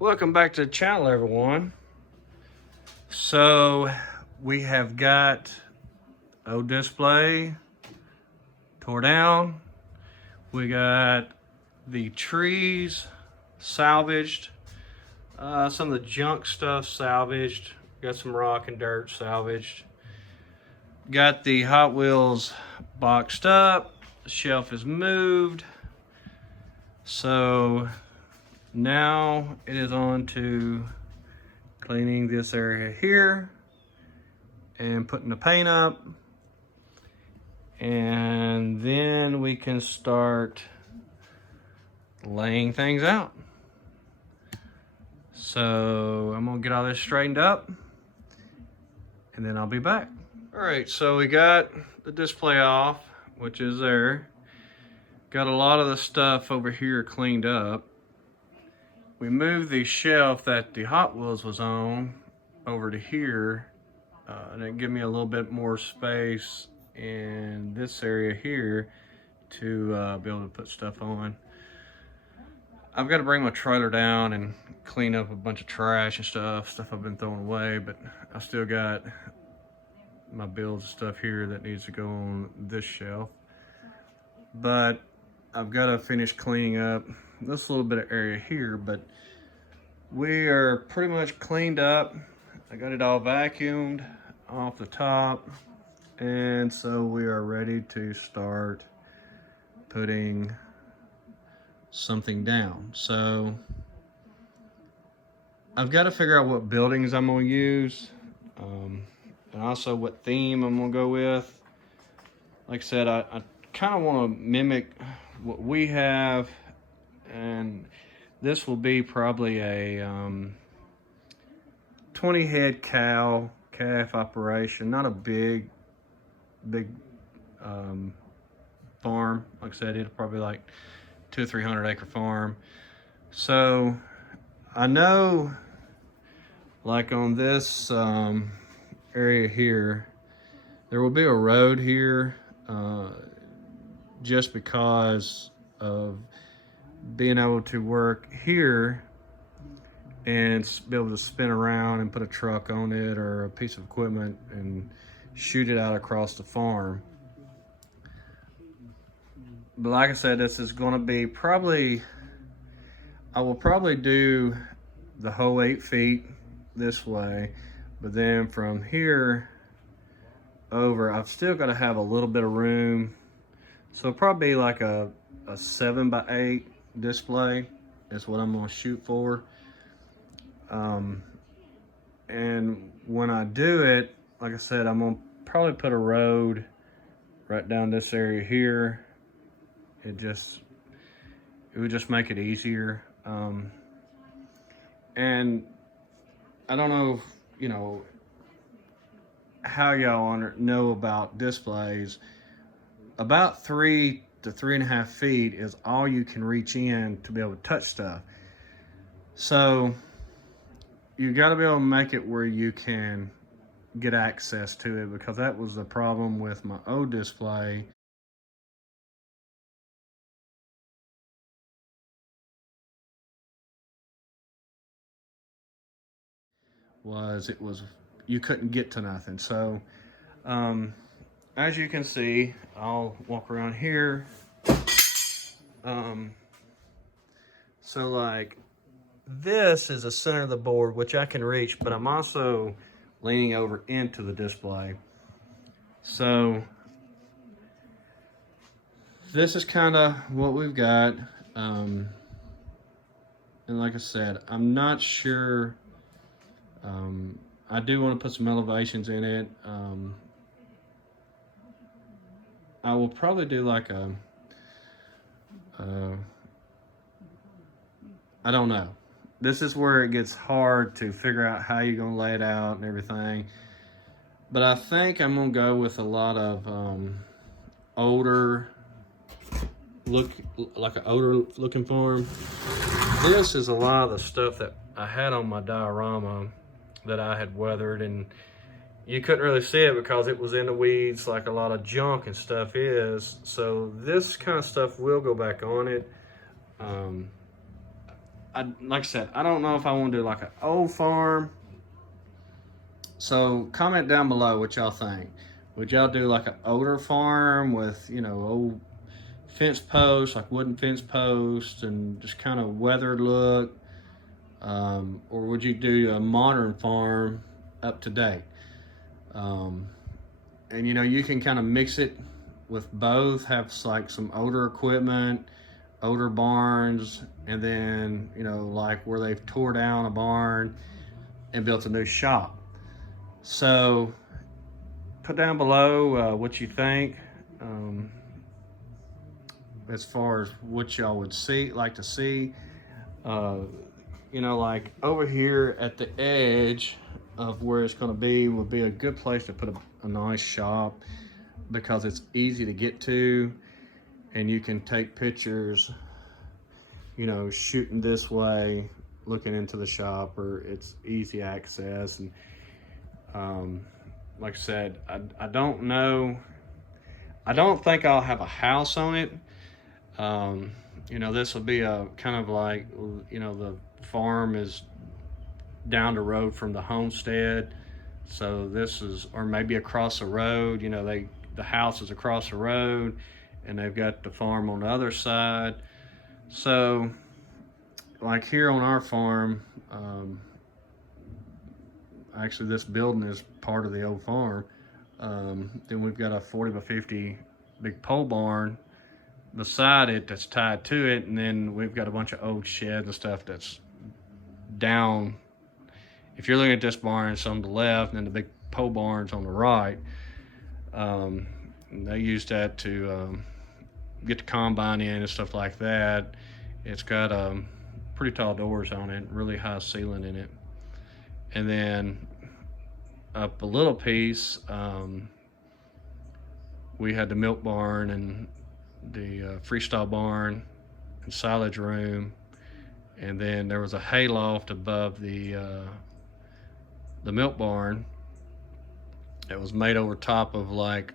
Welcome back to the channel, everyone. So we have got old display tore down. We got the trees salvaged. Some of the junk stuff salvaged. Got some rock and dirt salvaged. Got the Hot Wheels boxed up. The shelf is moved. So now it is on to cleaning this area here and putting the paint up, and then we can start laying things out. So I'm gonna get all this straightened up and then I'll be back. All right, so we got the display off, which is there. Got a lot of the stuff over here cleaned up. We moved the shelf that the Hot Wheels was on over to here, and it gave me a little bit more space in this area here to be able to put stuff on. I've got to bring my trailer down and clean up a bunch of trash and stuff I've been throwing away, but I still got my builds and stuff here that needs to go on this shelf. But I've got to finish cleaning up this little bit of area here, but we are pretty much cleaned up. I got it all vacuumed off the top, and so we are ready to start putting something down. So I've got to figure out what buildings I'm going to use, and also what theme I'm going to go with. Like I said, I kind of want to mimic what we have, and this will be probably a 20 head calf operation, not a big farm. Like I said, it'll probably like 200 or 300 acre farm. So I know, like on this area here, there will be a road here, just because of being able to work here and be able to spin around and put a truck on it or a piece of equipment and shoot it out across the farm. But like I said, this is going to be I will probably do the whole 8 feet this way, but then from here over, I've still got to have a little bit of room. So probably like a 7x8 display is what I'm going to shoot for. And when I do it, like I said, I'm going to probably put a road right down this area here. It would just make it easier. And I don't know if, how y'all know about displays. About 3 to 3.5 feet is all you can reach in to be able to touch stuff. So you got to be able to make it where you can get access to it, because that was the problem with my old display. You couldn't get to nothing. So as you can see, I'll walk around here. So like this is the center of the board, which I can reach, but I'm also leaning over into the display. So this is kind of what we've got. And like I said, I'm not sure. I do want to put some elevations in it. I will probably do like I don't know. This is where it gets hard to figure out how you're going to lay it out and everything. But I think I'm going to go with a lot of older looking farm. This is a lot of the stuff that I had on my diorama that I had weathered, and you couldn't really see it because it was in the weeds like a lot of junk and stuff is. So this kind of stuff will go back on it. like I said, I don't know if I want to do like an old farm. So comment down below what y'all think. Would y'all do like an older farm with, you know, old fence posts, like wooden fence posts, and just kind of weathered look? Or would you do a modern farm up to date? And you know, you can kind of mix it with both, have like some older equipment, older barns, and then, you know, like where they've tore down a barn and built a new shop. So put down below what you think, as far as what y'all would like to see. You know, like over here at the edge of where it's going to be would be a good place to put a nice shop, because it's easy to get to and you can take pictures, you know, shooting this way, looking into the shop, or it's easy access. And like I said, I don't know, I don't think I'll have a house on it. You know, this will be a kind of like, you know, the farm is down the road from the homestead, so this is, or maybe across the road, you know, the house is across the road and they've got the farm on the other side. So like here on our farm, actually this building is part of the old farm. Then we've got a 40 by 50 big pole barn beside it that's tied to it, and then we've got a bunch of old sheds and stuff that's down. If you're looking at this barn, it's on the left, and then the big pole barn's on the right. They use that to get the combine in and stuff like that. It's got pretty tall doors on it, really high ceiling in it. And then up a little piece, we had the milk barn and the freestyle barn and silage room, and then there was a hay loft above the milk barn. It was made over top of, like,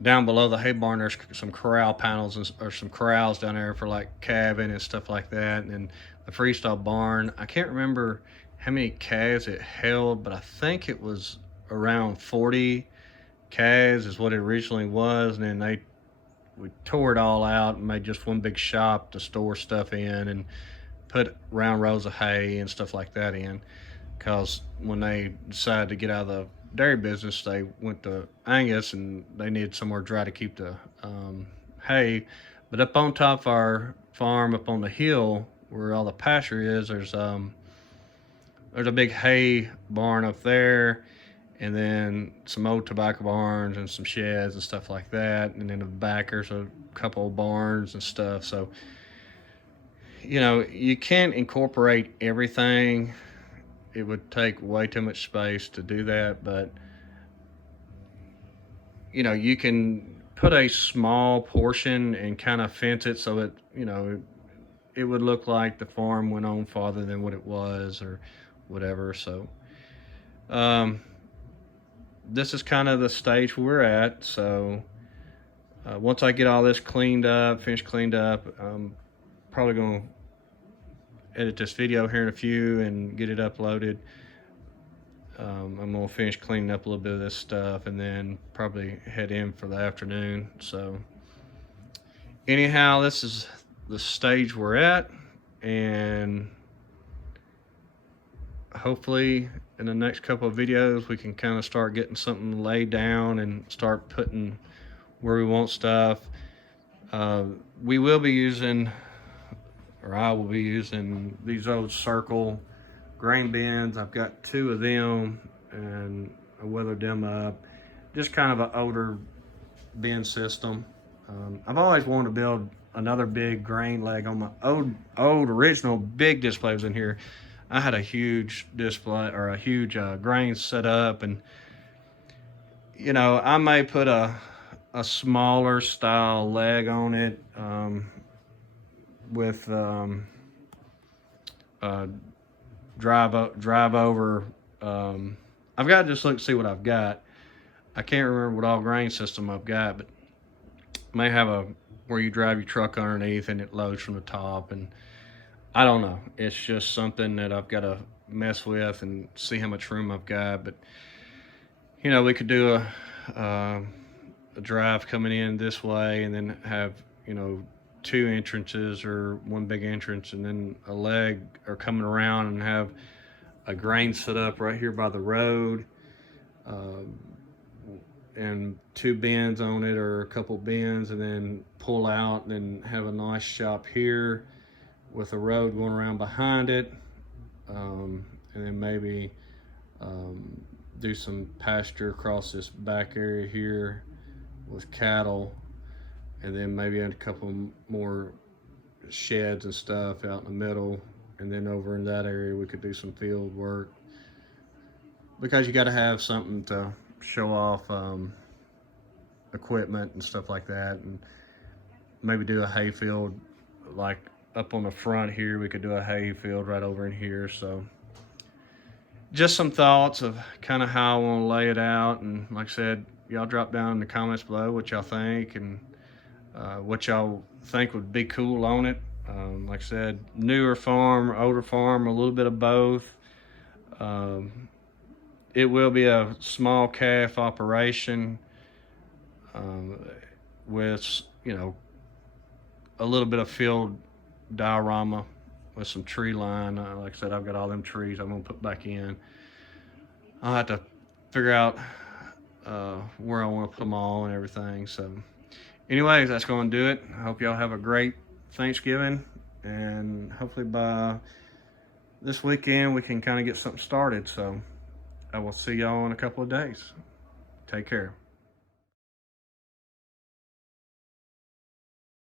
down below the hay barn there's some corral panels or some corrals down there for like calving and stuff like that. And then the freestyle barn, I can't remember how many calves it held, but I think it was around 40 calves is what it originally was. And then we tore it all out and made just one big shop to store stuff in and put round rows of hay and stuff like that in, because when they decided to get out of the dairy business, they went to Angus and they needed somewhere dry to keep the hay. But up on top of our farm, up on the hill where all the pasture is, there's a big hay barn up there, and then some old tobacco barns and some sheds and stuff like that. And then the back there's a couple of barns and stuff. So, you know, you can't incorporate everything. It would take way too much space to do that, but you know, you can put a small portion and kind of fence it so that, you know, it would look like the farm went on farther than what it was or whatever. So this is kind of the stage we're at. So once I get all this finished cleaned up, I'm probably going to edit this video here in a few and get it uploaded. I'm going to finish cleaning up a little bit of this stuff and then probably head in for the afternoon. So anyhow, this is the stage we're at, and hopefully in the next couple of videos we can kind of start getting something laid down and start putting where we want stuff. We will be using, or I will be using, these old circle grain bins. I've got 2 of them and I weathered them up. Just kind of an older bin system. I've always wanted to build another big grain leg on my old original big displays in here. I had a huge display, or a huge grain set up, and you know, I may put a smaller style leg on it, with drive over. I've got to just look to see what I've got. I can't remember what all grain system I've got, but may have where you drive your truck underneath and it loads from the top. And I don't know. It's just something that I've got to mess with and see how much room I've got. But you know, we could do a drive coming in this way, and then have, you know, two entrances or one big entrance, and then a leg, or coming around and have a grain set up right here by the road, um, and two bins on it, or a couple bins, and then pull out and then have a nice shop here with a road going around behind it, and then maybe um, do some pasture across this back area here with cattle, and then maybe add a couple more sheds and stuff out in the middle, and then over in that area we could do some field work, because you got to have something to show off equipment and stuff like that, and maybe do a hay field like up on the front here. We could do a hay field right over in here. So just some thoughts of kind of how I want to lay it out, and like I said, y'all drop down in the comments below what y'all think, and what y'all think would be cool on it. Like I said, newer farm, older farm, a little bit of both. It will be a small calf operation, with, you know, a little bit of field diorama with some tree line. Like I said, I've got all them trees I'm gonna put back in. I'll have to figure out where I want to put them all and everything. So anyways, that's going to do it. I hope y'all have a great Thanksgiving, and hopefully by this weekend we can kind of get something started. So I will see y'all in a couple of days. Take care.